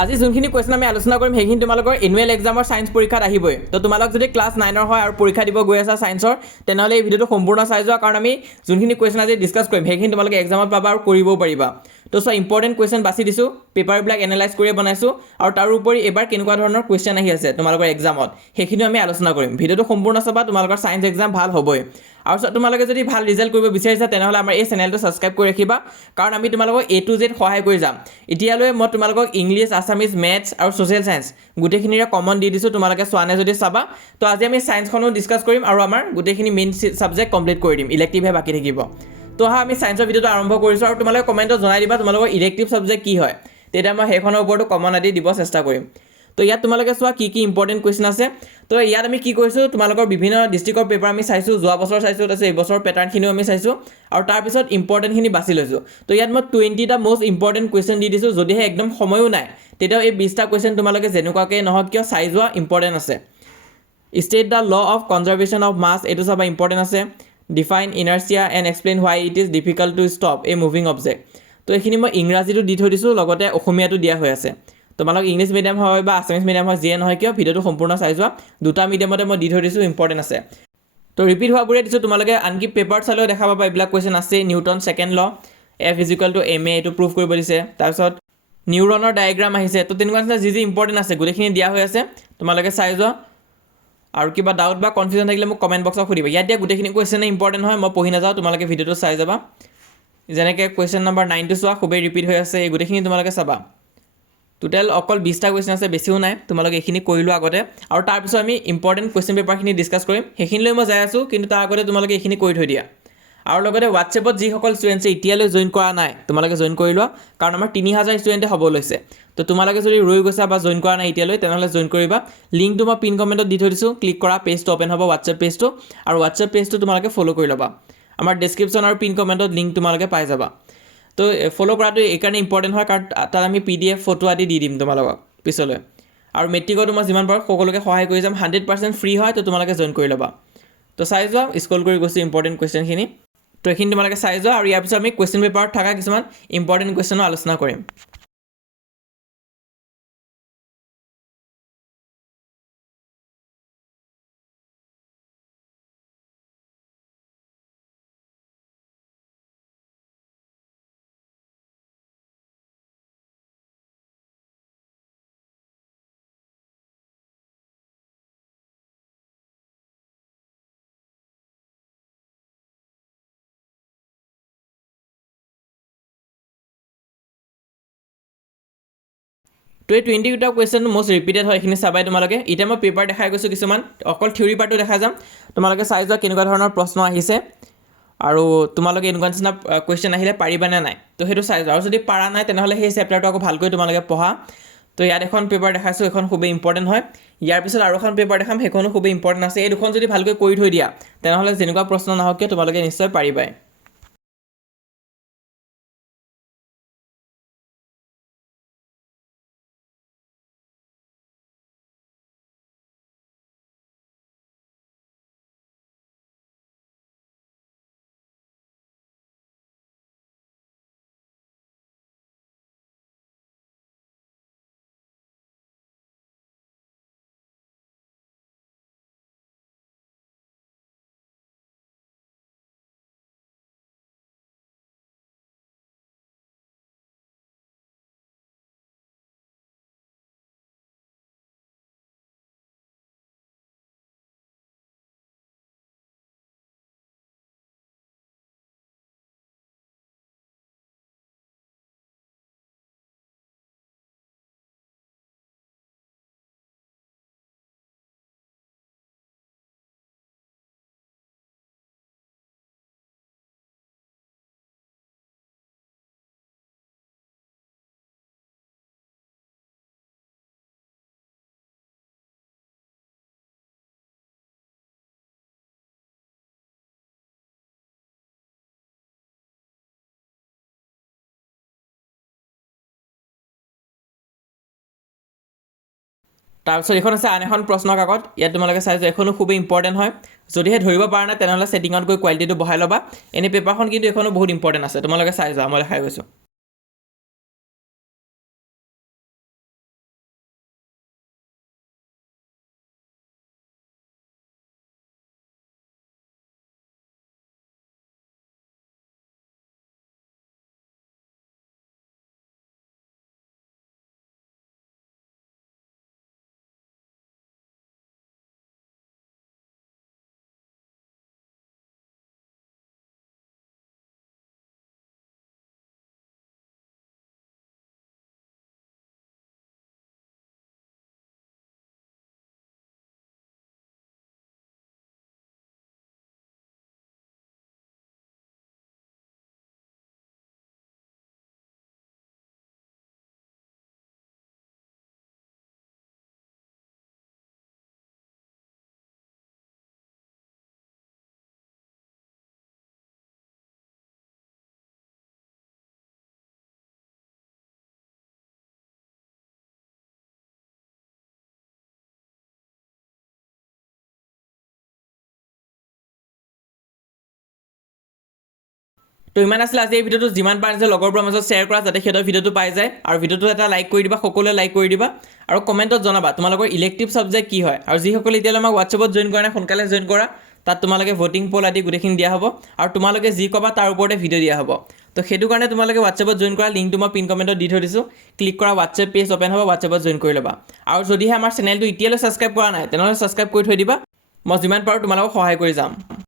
আজি যোনখিনি কোৱেশ্যন আমি আলোচনা কৰিম সেইখিনি তোমালোকৰ এনুৱেল এক্সামৰ ছায়েন্স পৰীক্ষাত আহিবই তো তোমালোক যদি ক্লাছ 9 হয় আৰু পৰীক্ষা দিব গৈ আছা ছায়েন্সৰ তেনেহ'লে এই ভিডিঅ'টো সম্পূৰ্ণ চাই যোৱা কাৰণ আমি যোনখিনি কোৱেশ্যন আজি ডিছকাছ কৰিম সেইখিনি তোমালোকে এক্সামত পাবা আৰু কৰিবও পাৰিবা তো চোৱা ইম্পৰ্টেণ্ট কোৱেশ্যন বাছি দিছোঁ পেপাৰবিলাক এনালাইজ কৰি বনাইছোঁ আৰু তাৰোপৰি এবাৰ কেনেকুৱা ধৰণৰ কোৱেশ্যন আহি আছে তোমালোকৰ এক্সামত সেইখিনিও আমি আলোচনা কৰিম ভিডিঅ'টো সম্পূৰ্ণ চাবা তোমালোকৰ ছায়েন্স এক্সাম ভাল হ'বই আৰু তোমালোকে যদি ভাল ৰিজাল্ট কৰিব বিচাৰিছা তেনেহ'লে আমাৰ এই চেনেলটো ছাবস্ক্ৰাইব কৰি ৰাখিবা কাৰণ আমি তোমালোকক A to Z সহায় কৰি যাম এতিয়ালৈ মই তোমালোকক ইংলিছ আছামিজ মেথছ আৰু ছ'চিয়েল ছায়েন্স গোটেইখিনিৰে কমন দি দিছোঁ তোমালোকে চোৱা নাই যদি চাবা তো আজি আমি ছায়েন্সখনো ডিছকাছ কৰিম আৰু আমাৰ গোটেইখিনি মেইন ছাবজেক্ট কমপ্লিট কৰি দিম ইলেক্টিভহে বাকী থাকিব তো আমি ছায়েন্সৰ ভিডিঅ'টো আৰম্ভ কৰিছোঁ আৰু তোমালোকে কমেণ্টত জনাই দিবা তোমালোকৰ ইলেক্টিভ ছাবজেক্ট কি হয় তেতিয়া মই সেইখনৰ ওপৰতো কমন আদি দিব চেষ্টা কৰিম তো ইয়াত তোমালোকে চোৱা কি কি ইম্পৰ্টেণ্ট কুৱেশ্যন আছে তো ইয়াত আমি কি কৰিছোঁ তোমালোকৰ বিভিন্ন ডিষ্ট্ৰিক্টৰ পেপাৰ আমি চাইছোঁ যোৱা বছৰ চাইছোঁ তাৰপিছত এইবছৰ পেটাৰ্ণখিনিও আমি চাইছোঁ আৰু তাৰপিছত ইম্পৰ্টেণ্টখিনি বাছি লৈছোঁ তো ইয়াত মই 20টা মষ্ট ইম্পৰ্টেণ্ট কুৱেশ্যন দি দিছোঁ যদিহে একদম সময়ো নাই তেতিয়াও এই 20টা কুৱেশ্যন তোমালোকে যেনেকুৱাকৈ নহওক কিয় চাই যোৱা ইম্পৰ্টেণ্ট আছে state the law of conservation of mass এইটো চাবা ইম্পৰ্টেণ্ট আছে define inertia and explain why it is difficult to stop a moving object তো এইখিনি মই ইংৰাজীটো দি থৈ দিছোঁ লগতে অসমীয়াটো দিয়া হৈ আছে তোমালোক ইংলিছ মিডিয়াম হয় বা আছামিজ মিডিয়াম হয় যিয়ে নহয় কিয় ভিডিঅ'টো সম্পূৰ্ণ চাই যোৱা দুটা মিডিয়ামতে মই দি থৈ দিছোঁ ইম্পৰ্টেণ্ট আছে তো ৰিপিট হোৱাবোৰে দিছোঁ তোমালোকে আনকি পেপাৰ চালেও দেখা পাবা এইবিলাক কুৱেশ্যন আছে নিউটন ছেকেণ্ড ল F = ma এইটো প্ৰুভ কৰিব দিছে তাৰপিছত নিউৰনৰ ডায়েগ্ৰাম আহিছে তো তেনেকুৱা নিচিনা যি ইম্পৰ্টেণ্ট আছে গোটেইখিনি দিয়া হৈ আছে তোমালোকে চাই যোৱা আৰু কিবা ডাউট বা কনফিউজন থাকিলে মোক কমেণ্ট বক্সত সুধিবা ইয়াত দিয়া গোটেইখিনি কুৱেশ্যনে ইম্পৰ্টেণ্ট হয় মই পঢ়ি নাযাওঁ তোমালোকে ভিডিঅ'টো চাই যাবা যেনেকৈ কুৱেশ্যন নম্বৰ 9টো চোৱা খুবেই ৰিপিট হৈ আছে এই গোটেইখিনি তোমালোকে চাবা টোটেল অকল 20টা কুৱেশ্যন আছে বেছিও নাই তোমালোকে এইখিনি কৰি লোৱা আগতে আৰু তাৰপিছত আমি ইম্পৰ্টেণ্ট কুৱেশ্যন পেপাৰখিনি ডিছকাছ কৰিম সেইখিনিলৈ মই যাই আছোঁ কিন্তু তাৰ আগতে তোমালোকে এইখিনি কৰি থৈ দিয়া আৰু লগতে হোৱাটছএপত যিসকল ষ্টুডেণ্টছে এতিয়ালৈ জইন কৰা নাই তোমালোকে জইন কৰি লোৱা কাৰণ আমাৰ 3000 ষ্টুডেণ্টে হ'ব লৈছে তো তোমালোকে যদি ৰৈ গৈছা বা জইন কৰা নাই এতিয়ালৈ তেনেহ'লে জইন কৰিবা লিংকটো মই পিন কমেণ্টত দি থৈ দিছোঁ ক্লিক কৰা পেজটো অ'পেন হ'ব হোৱাটছএপ পেজটো আৰু হোৱাটছএপ পেজটো তোমালোকে ফ'ল' কৰি ল'বা আমাৰ ডেছক্ৰিপশ্যন আৰু পিন কমেণ্টত লিংক তোমালোকে পাই যাবা তো ফ'ল' কৰাটো এইকাৰণে ইম্পৰ্টেণ্ট হয় কাৰণ তাত আমি PDF ফটো আদি দি দিম তোমালোকক পিছলৈ আৰু মেট্ৰিকতো মই যিমান পাৰোঁ সকলোকে সহায় কৰি যাম 100% ফ্ৰী হয় তো তোমালোকে জইন কৰি ল'বা তো চাই যোৱা স্ক্ৰল কৰি গৈছোঁ ইম্পৰ্টেণ্ট কুৱেশ্যনখিনি তো এইখিনি তোমালোকে চাই যোৱা আৰু ইয়াৰ পিছত আমি কুৱেশ্যন পেপাৰত থকা কিছুমান ইম্পৰ্টেণ্ট কুৱেশ্যনো আলোচনা কৰিম তো এই 20টা কুৱেশ্যন মষ্ট ৰিপিটেড হয় এইখিনি চাবাই তোমালোকে এতিয়া মই পেপাৰ দেখাই গৈছোঁ কিছুমান অকল থিয়ৰী পাৰ্টটো দেখাই যাম তোমালোকে চাই যোৱা কেনেকুৱা ধৰণৰ প্ৰশ্ন আহিছে আৰু তোমালোকে এনেকুৱা নিচিনা কুৱেশ্যন আহিলে পাৰিবানে নাই তো সেইটো চাই যোৱা আৰু যদি পাৰা নাই তেনেহ'লে সেই চেপ্টাৰটো আকৌ ভালকৈ তোমালোকে পঢ়া তো ইয়াত এখন পেপাৰ দেখাইছোঁ এখন খুবেই ইম্পৰ্টেণ্ট হয় ইয়াৰ পিছত আৰু এখন পেপাৰ দেখাম সেইখনো খুবেই ইম্পৰ্টেণ্ট আছে এই দুখন যদি ভালকৈ কৰি থৈ দিয়া তেনেহ'লে যেনেকুৱা প্ৰশ্ন নাহক কিয় তোমালোকে নিশ্চয় পাৰিবাই তাৰপিছত এইখন আছে আন এখন প্ৰশ্নৰ কাকত ইয়াত তোমালোকে চাই যোৱা এখনো খুবেই ইম্পৰ্টেণ্ট হয় যদিহে ধৰিব পৰা নাই তেনেহ'লে ছেটিঙত গৈ কোৱালিটিটো বঢ়াই ল'বা এনেই পেপাৰখন কিন্তু এখনো বহুত ইম্পৰ্টেণ্ট আছে তোমালোকে চাই যোৱা মই দেখাই গৈছোঁ তো ইমান আছিলে আজি এই ভিডিঅ'টো যিমান পাৰিছে লগৰবোৰৰ মাজত শ্বেয়াৰ কৰা যাতে সিহঁতৰ ভিডিঅ'টো পাই যায় আৰু ভিডিঅ'টো এটা লাইক কৰি দিবা সকলোৱে লাইক কৰি দিবা আৰু কমেণ্টত জনাবা তোমালোকৰ ইলেক্টিভ ছাবজেক্ট কি হয় আৰু যিসকলে এতিয়ালৈ আমাক হোৱাটছএপত জইন কৰা নাই সোনকালে জইন কৰা তাত তোমালোকে ভোটিং পল আদি গোটেইখিনি দিয়া হ'ব আৰু তোমালোকে যি ক'বা তাৰ ওপৰতে ভিডিঅ' দিয়া হ'ব তো সেইটো কাৰণে তোমালোকে হোৱাটছএপত জইন কৰা লিংকটো মই পিন কমেণ্টত দি থৈ দিছোঁ ক্লিক কৰা হোৱাটছএপ পেজ অ'পেন হ'ব হোৱাটছএপত জইন কৰি ল'বা আৰু যদিহে আমাৰ চেনেলটো এতিয়ালৈ ছাবস্ক্ৰাইব কৰা নাই তেনেহ'লে ছাবস্ক্ৰাইব কৰি থৈ দিবা মই যিমান পাৰোঁ তোমালোকক সহায় কৰি যাম